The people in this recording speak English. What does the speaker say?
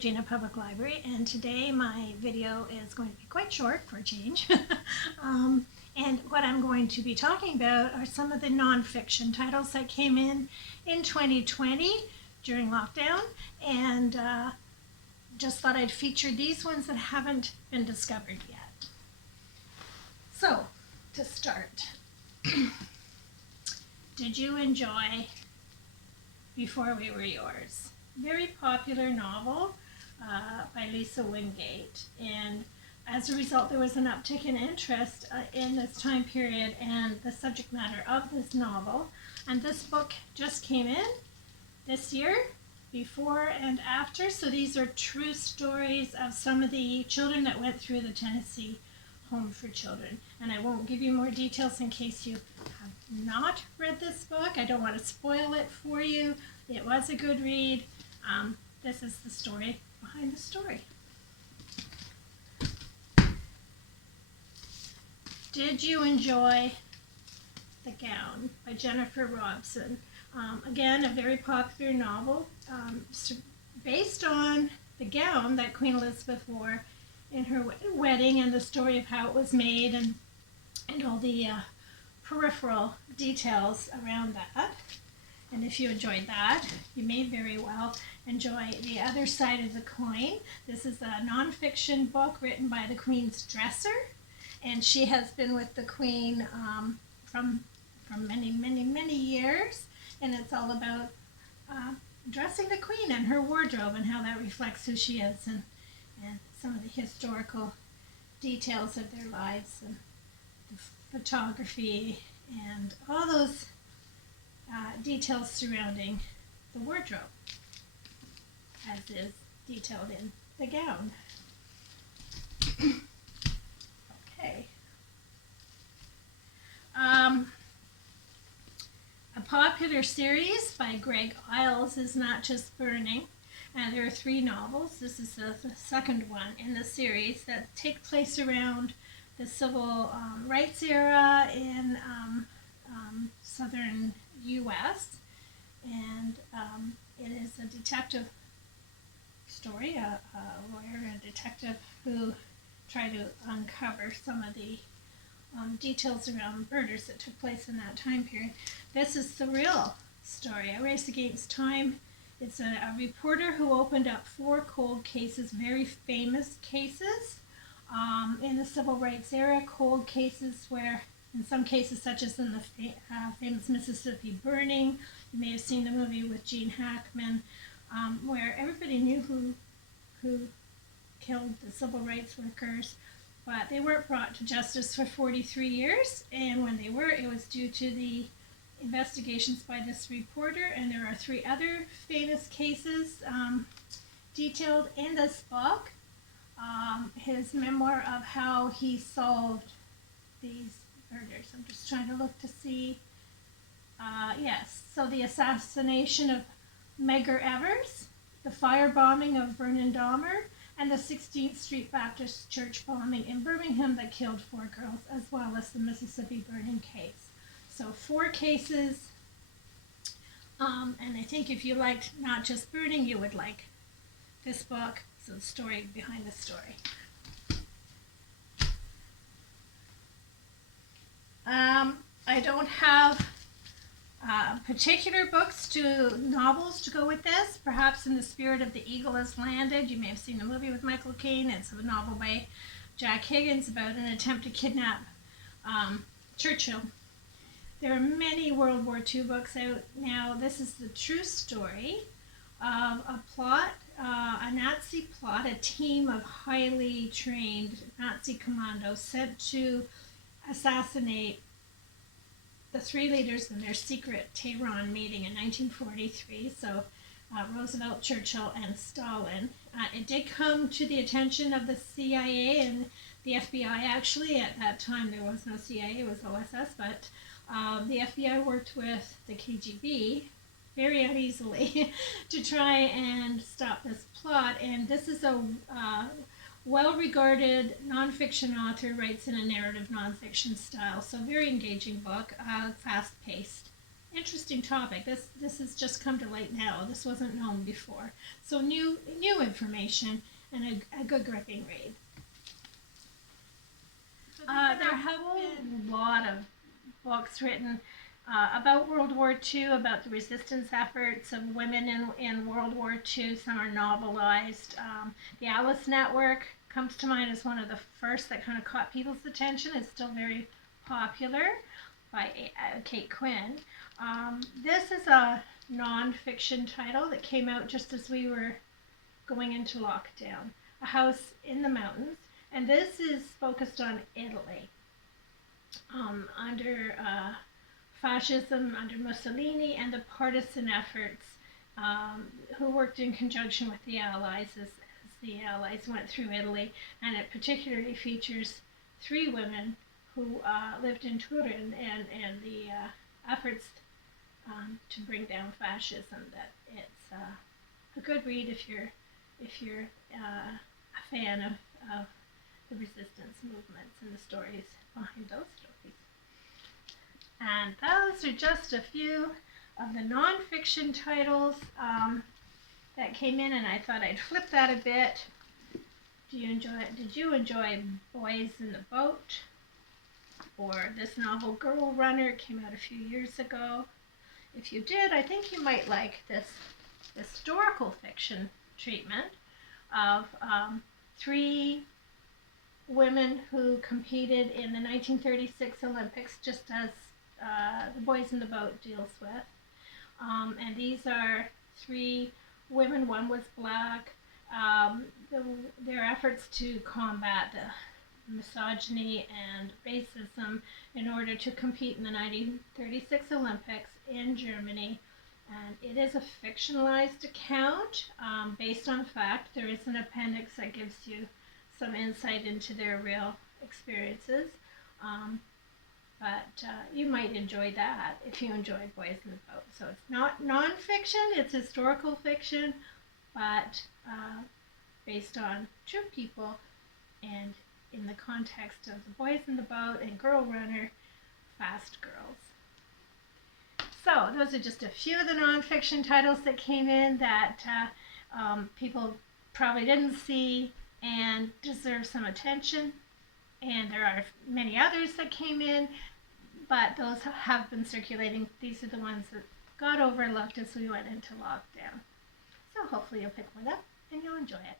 Regina Public Library, and today my video is going to be quite short for a change. And what I'm going to be talking about are some of the nonfiction titles that came in 2020 during lockdown, and just thought I'd feature these ones that haven't been discovered yet. So, to start, did you enjoy Before We Were Yours? Very popular novel by Lisa Wingate, and as a result there was an uptick in interest in this time period and the subject matter of this novel. And this book just came in this year, before and after, so these are true stories of some of the children that went through the Tennessee Home for Children. And I won't give you more details in case you have not read this book. I don't want to spoil it for you. It was a good read. This is the story behind the story. Did you enjoy The Gown by Jennifer Robson? Again, a very popular novel based on the gown that Queen Elizabeth wore in her wedding, and the story of how it was made and all the peripheral details around that. And if you enjoyed that, you may very well enjoy The Other Side of the Coin. This is a nonfiction book written by the Queen's dresser, and she has been with the Queen from many years, and it's all about dressing the Queen and her wardrobe and how that reflects who she is, and some of the historical details of their lives and the photography and all those details surrounding the wardrobe, as is detailed in The Gown. Okay. A popular series by Greg Iles is Not Just Burning, and there are 3 novels. This is the second one in the series that take place around the civil rights era in southern U.S., and it is a detective story, a lawyer and detective who try to uncover some of the details around murders that took place in that time period. This is the real story, A Race Against Time. It's a reporter who opened up 4 cold cases, very famous cases in the civil rights era, cold cases where, in some cases, such as in the famous Mississippi burning, you may have seen the movie with Gene Hackman, where everybody knew who killed the civil rights workers, but they weren't brought to justice for 43 years, and when they were, it was due to the investigations by this reporter. And there are 3 other famous cases detailed in this book. His memoir of how he solved these murders. I'm just trying to look to see. Yes, so the assassination of Medgar Evers, the firebombing of Vernon Dahmer, and the 16th Street Baptist Church bombing in Birmingham that killed 4 girls, as well as the Mississippi burning case. So 4 cases, and I think if you liked Not Just Burning, you would like this book. So the story behind the story. I don't have particular novels to go with this. Perhaps In the Spirit of the Eagle Has Landed. You may have seen the movie with Michael Caine. It's a novel by Jack Higgins about an attempt to kidnap Churchill. There are many World War II books out now. This is the true story of a Nazi plot, a team of highly trained Nazi commandos sent to assassinate the 3 leaders in their secret Tehran meeting in 1943, so Roosevelt, Churchill, and Stalin. It did come to the attention of the CIA and the FBI. Actually, at that time there was no CIA, it was OSS, but the FBI worked with the KGB very uneasily to try and stop this plot. And this is a well-regarded nonfiction author, writes in a narrative nonfiction style. So very engaging book, fast-paced. interesting topic. This has just come to light now. This wasn't known before. So new information and a good gripping read. There have been a lot of books written about World War II, about the resistance efforts of women in World War II. Some are novelized. The Alice Network comes to mind as one of the first that kind of caught people's attention. It's still very popular, by Kate Quinn. This is a non-fiction title that came out just as we were going into lockdown. A House in the Mountains, and this is focused on Italy. Under fascism, under Mussolini, and the partisan efforts who worked in conjunction with the Allies as the Allies went through Italy, and it particularly features 3 women who lived in Turin and the efforts to bring down fascism. That it's a good read if you're a fan of the resistance movements and the stories behind those stories. And those are just a few of the nonfiction titles that came in, and I thought I'd flip that a bit. Did you enjoy Boys in the Boat? Or this novel, Girl Runner, came out a few years ago. If you did, I think you might like this historical fiction treatment of 3 women who competed in the 1936 Olympics, just as the Boys in the Boat deals with. And these are 3 women. One was black. Their efforts to combat the misogyny and racism in order to compete in the 1936 Olympics in Germany. And it is a fictionalized account based on fact. There is an appendix that gives you some insight into their real experiences. But you might enjoy that if you enjoy Boys in the Boat. So it's not nonfiction, it's historical fiction, but based on true people and in the context of the Boys in the Boat and Girl Runner, Fast Girls. So those are just a few of the nonfiction titles that came in that people probably didn't see and deserve some attention. And there are many others that came in, but those have been circulating. These are the ones that got overlooked as we went into lockdown. So hopefully you'll pick one up and you'll enjoy it.